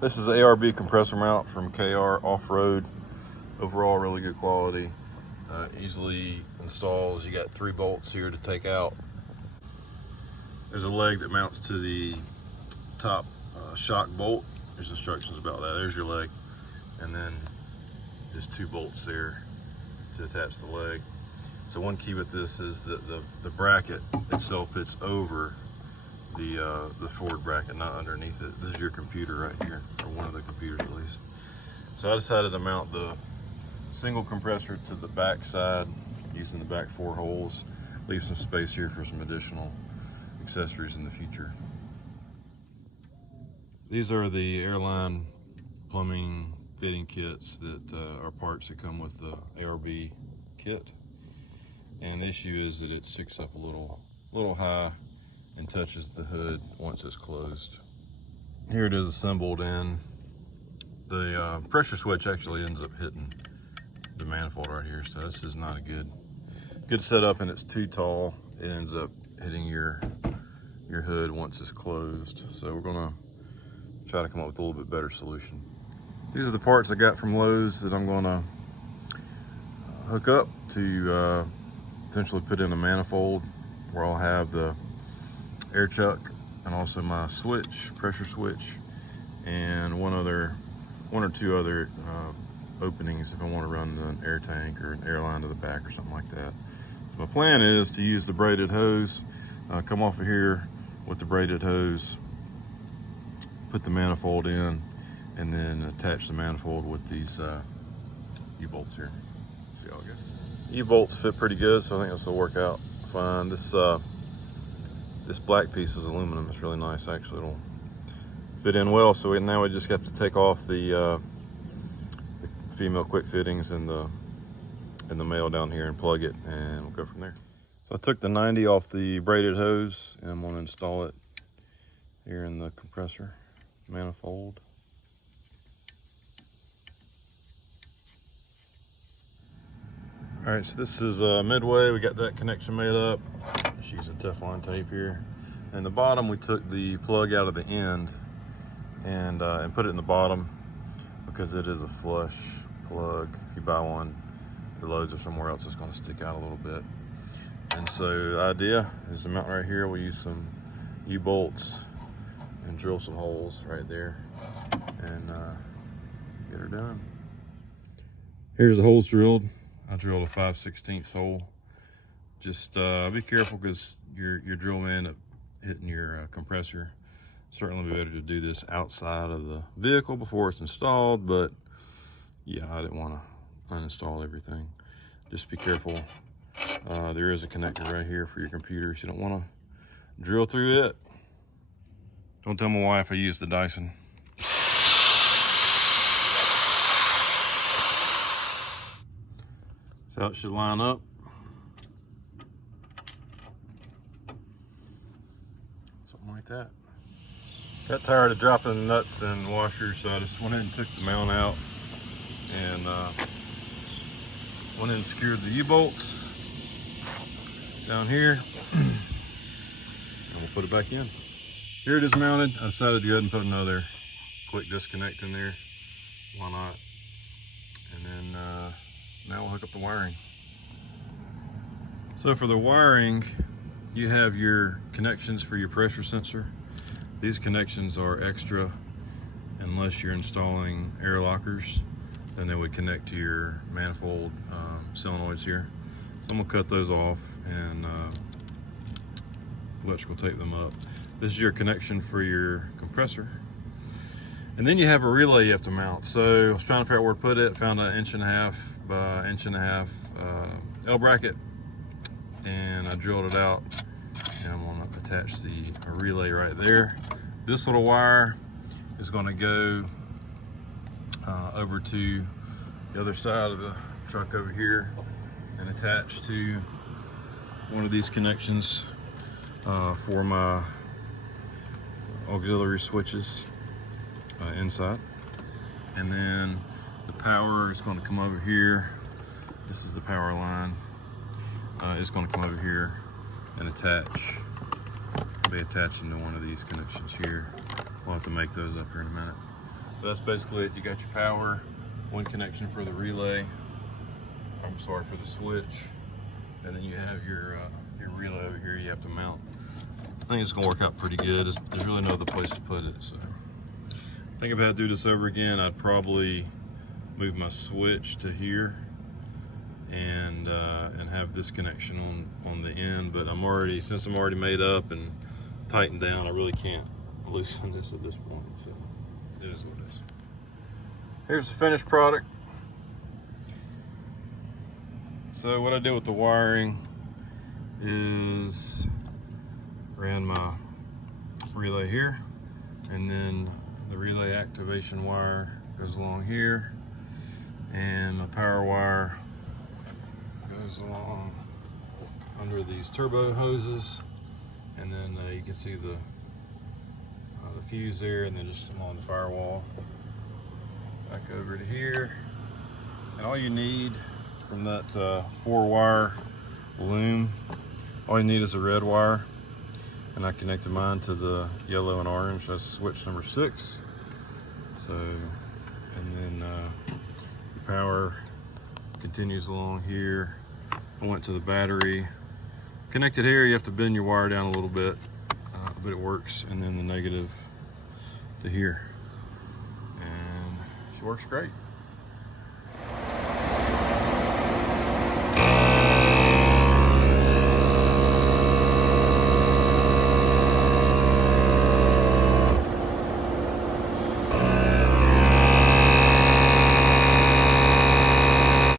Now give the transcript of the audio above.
This is the ARB compressor mount from KR Off-Road. Overall, really good quality. Easily installs. You got 3 bolts here to take out. There's a leg that mounts to the top shock bolt. There's instructions about that. There's your leg. And then just 2 bolts there to attach the leg. So one key with this is that the bracket itself fits over the forward bracket, not underneath it. This is your computer right here, or one of the computers at least. So I decided to mount the single compressor to the back side using the back 4 holes. Leave some space here for some additional accessories in the future. These are the Airline plumbing fitting kits that are parts that come with the ARB kit. And the issue is that it sticks up a little high and touches the hood once it's closed. Here it is assembled, and the pressure switch actually ends up hitting the manifold right here. So this is not a good setup, and it's too tall. It ends up hitting your hood once it's closed. So we're gonna try to come up with a little bit better solution. These are the parts I got from Lowe's that I'm gonna hook up to potentially put in a manifold where I'll have the air chuck and also my switch, pressure switch, and one or two other openings if I want to run an air tank or an airline to the back or something like that. So my plan is to use the braided hose, come off of here with the braided hose, put the manifold in, and then attach the manifold with these U-bolts here. See how it goes. U-bolts fit pretty good, so I think this will work out fine. This black piece is aluminum. It's really nice, actually. It'll fit in well. So now we just have to take off the female quick fittings and the male down here and plug it, and we'll go from there. So I took the 90 off the braided hose, and I'm going to install it here in the compressor manifold. All right, so this is midway. We got that connection made up. Just using Teflon tape here. And the bottom, we took the plug out of the end and put it in the bottom because it is a flush plug. If you buy one at Lowe's or somewhere else, it's going to stick out a little bit. And so the idea is to mount right here. We'll use some U-bolts and drill some holes right there and get her done. Here's the holes drilled. I drilled a 5/16 hole. Just be careful because your drill may end up hitting your compressor. Certainly be better to do this outside of the vehicle before it's installed, but yeah, I didn't want to uninstall everything. Just be careful. There is a connector right here for your computer, so you don't want to drill through it. Don't tell my wife I used the Dyson. So it should line up. Something like that. Got tired of dropping nuts and washers, so I just went in and took the mount out and went in and secured the U-bolts down here. And we'll put it back in. Here it is mounted. I decided to go ahead and put another quick disconnect in there. Why not? And then now we'll hook up the wiring. So for the wiring, you have your connections for your pressure sensor. These connections are extra unless you're installing air lockers. Then they would connect to your manifold solenoids here. So I'm gonna cut those off and electrical tape them up. This is your connection for your compressor. And then you have a relay you have to mount. So I was trying to figure out where to put it. Found an 1.5 by 1.5 L bracket, and I drilled it out. And I'm gonna attach the relay right there. This little wire is gonna go over to the other side of the truck over here and attach to one of these connections for my auxiliary switches inside. And then the power is going to come over here. This is the power line. It's going to come over here and attach. I'll be attaching to one of these connections here. We'll have to make those up here in a minute. But that's basically it. You got your power, one connection for the relay, for the switch, and then you have your relay over here you have to mount. I think it's gonna work out pretty good. There's really no other place to put it. So I think if I had to do this over again, I'd probably move my switch to here and have this connection on the end. But since I'm already made up and tightened down, I really can't loosen this at this point. So it is what it is. Here's the finished product. So what I did with the wiring is ran my relay here, and then the relay activation wire goes along here, and the power wire goes along under these turbo hoses, and then you can see the fuse there, and then just along the firewall back over to here. And all you need from that 4-wire loom, all you need is a red wire, and I connected mine to the yellow and orange. That's switch number 6. So, and then the power continues along here. I went to the battery. Connected here, you have to bend your wire down a little bit, but it works. And then the negative to here, and she works great.